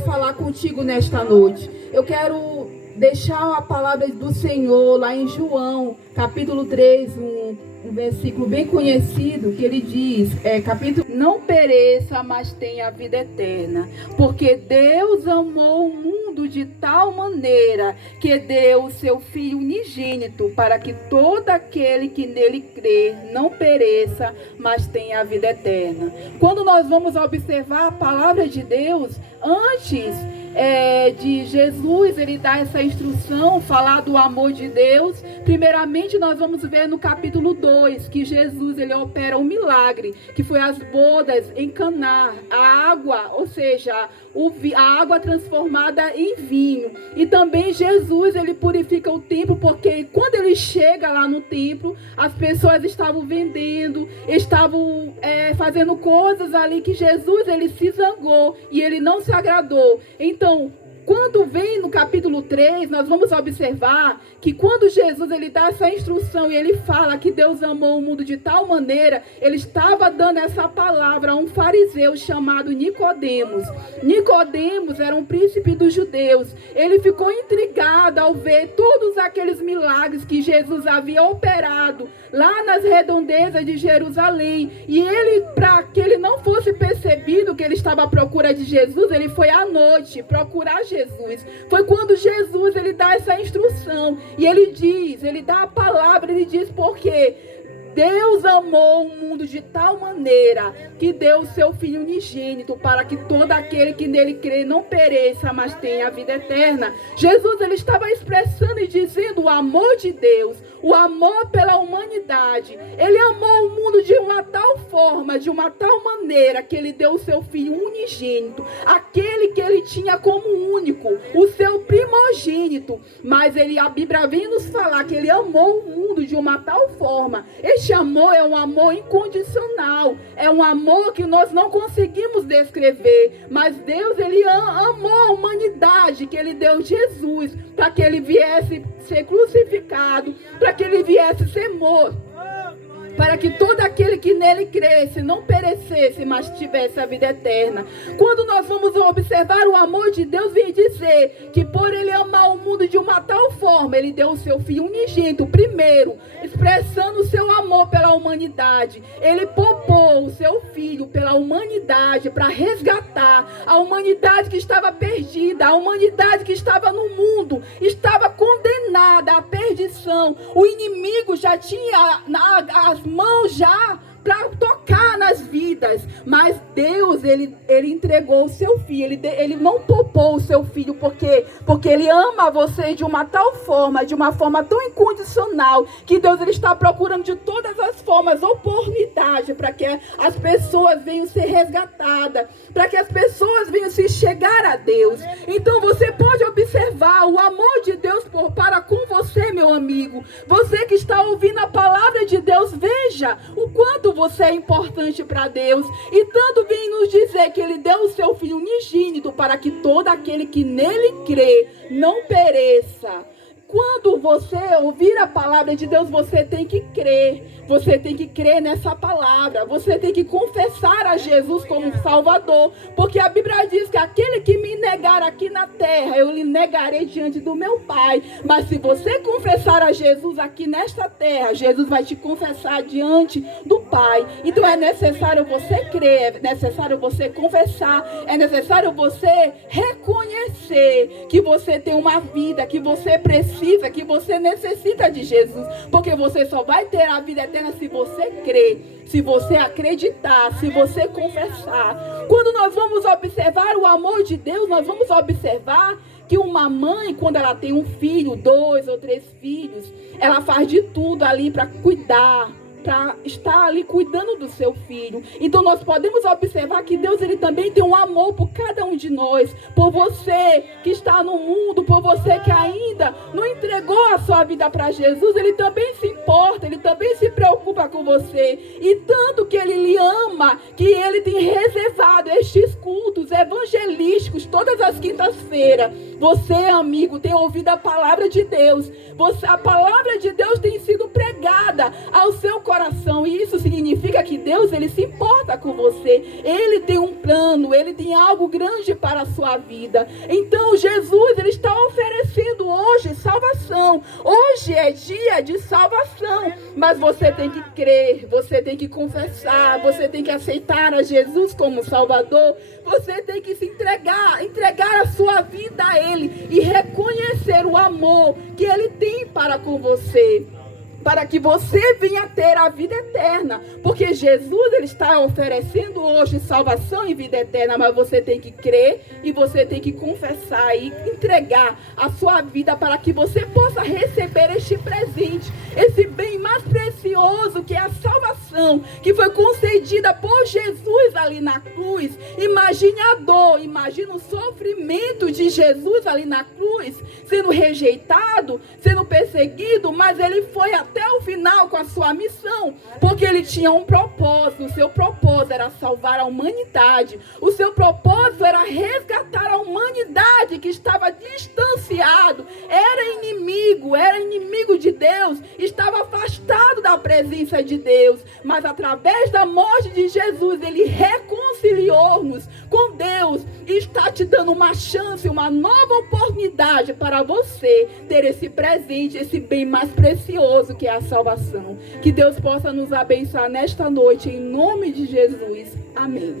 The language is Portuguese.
Falar contigo nesta noite. Eu quero deixar a palavra do Senhor lá em João, capítulo 3, um versículo bem conhecido, que ele diz, capítulo: não pereça, mas tenha a vida eterna, porque Deus amou o mundo de tal maneira que deu o seu Filho unigênito, para que todo aquele que nele crer não pereça, mas tenha a vida eterna. Quando nós vamos observar a palavra de Deus, antes de Jesus ele dar essa instrução, falar do amor de Deus, primeiramente nós vamos ver no capítulo 2 que Jesus ele opera um milagre, que foi as bodas em Caná, a água, ou seja, a água transformada em vinho. E também Jesus ele purifica o templo, porque quando ele chega lá no templo, as pessoas estavam vendendo, estavam fazendo coisas ali que Jesus ele se zangou e ele não se agradou. Então, quando vem no capítulo 3, nós vamos observar que quando Jesus ele dá essa instrução e ele fala que Deus amou o mundo de tal maneira, ele estava dando essa palavra a um fariseu chamado Nicodemos. Nicodemos era um príncipe dos judeus. Ele ficou intrigado ao ver todos aqueles milagres que Jesus havia operado lá nas redondezas de Jerusalém. E ele, para que ele não fosse percebido que ele estava à procura de Jesus, ele foi à noite procurar Jesus. Foi quando Jesus ele dá essa instrução e ele diz, ele dá a palavra, ele diz: porque Deus amou o mundo de tal maneira que deu o seu Filho unigênito, para que todo aquele que nele crê não pereça, mas tenha a vida eterna. Jesus ele estava expressando e dizendo o amor de Deus, o amor pela humanidade. Ele amou o mundo de uma tal forma, de uma tal maneira, que ele deu o seu Filho unigênito, aquele que ele tinha como único, o seu primogênito. Mas a Bíblia vem nos falar que ele amou o mundo de uma tal forma. Este amor é um amor incondicional, é um amor que nós não conseguimos descrever, mas Deus ele amou a humanidade, que ele deu Jesus para que ele viesse ser crucificado, para que ele viesse ser morto, para que todo aquele que nele cresce não perecesse, mas tivesse a vida eterna. Quando nós vamos observar o amor de Deus, vem dizer que por ele amar o mundo de uma tal forma, ele deu o seu Filho unigênito, primeiro, expressando o seu amor pela humanidade. Ele poupou o seu Filho pela humanidade, para resgatar a humanidade que estava perdida, a humanidade que estava no mundo, estava condenada à perdição. O inimigo já tinha as mãos já para tocar nas vidas, mas Deus ele entregou o seu Filho, ele não poupou o seu Filho, porque ele ama você de uma tal forma, de uma forma tão incondicional, que Deus ele está procurando de todas as formas oportunidade para que as pessoas venham ser resgatadas, para que as pessoas venham se chegar a Deus. Então você pode observar o amor de Deus para com você, meu amigo. Você que está ouvindo a palavra de Deus, veja o quanto você é importante para Deus. E tanto vem nos dizer que ele deu o seu Filho unigênito para que todo aquele que nele crê não pereça. Quando você ouvir a palavra de Deus, você tem que crer. Você tem que crer nessa palavra. Você tem que confessar a Jesus como Salvador. Porque a Bíblia diz que aquele que me negar aqui na terra, eu lhe negarei diante do meu Pai. Mas se você confessar a Jesus aqui nesta terra, Jesus vai te confessar diante do Pai. Então é necessário você crer, é necessário você confessar, é necessário você reconhecer que você tem uma vida, que você precisa, que você necessita de Jesus, porque você só vai ter a vida eterna se você crer, se você acreditar, se você confessar. Quando nós vamos observar o amor de Deus, nós vamos observar que uma mãe, quando ela tem um filho, 2 ou 3 filhos, ela faz de tudo ali para cuidar, para estar ali cuidando do seu filho. Então nós podemos observar que Deus ele também tem um amor por cada um de nós, por você que está no mundo, por você que ainda não entregou a sua vida para Jesus. Ele também se importa, ele também se preocupa com você, e tanto que ele lhe ama, que ele tem reservado estes cultos evangelísticos todas as quintas-feiras. Você, amigo, tem ouvido a palavra de Deus. A palavra de Deus tem sido pregada ao seu coração. E isso significa que Deus, ele se importa com você. Ele tem um plano, ele tem algo grande para a sua vida. Então, Jesus, ele está oferecendo hoje salvação. Hoje é dia de salvação. Mas você tem que crer, você tem que confessar, você tem que aceitar a Jesus como Salvador. Você tem que se entregar a sua vida a Ele e reconhecer o amor que Ele tem para com você, para que você venha ter a vida eterna. Porque Jesus, ele está oferecendo hoje salvação e vida eterna, mas você tem que crer e você tem que confessar e entregar a sua vida para que você possa receber este presente, esse bem mais precioso que é a salvação, que foi concedida por Jesus ali na cruz. Imagine a dor, imagine o sofrimento de Jesus ali na cruz, sendo rejeitado, sendo perseguido, mas ele foi até o final com a sua missão, porque ele tinha um propósito. O seu propósito era salvar a humanidade, o seu propósito era resgatar a humanidade que estava distanciado, era inimigo de Deus, estava afastado da presença de Deus, mas através da morte de Jesus, ele reconciliou-nos com Deus e está te dando uma chance, uma nova oportunidade para você ter esse presente, esse bem mais precioso que é a salvação. Que Deus possa nos abençoar nesta noite, em nome de Jesus. Amém.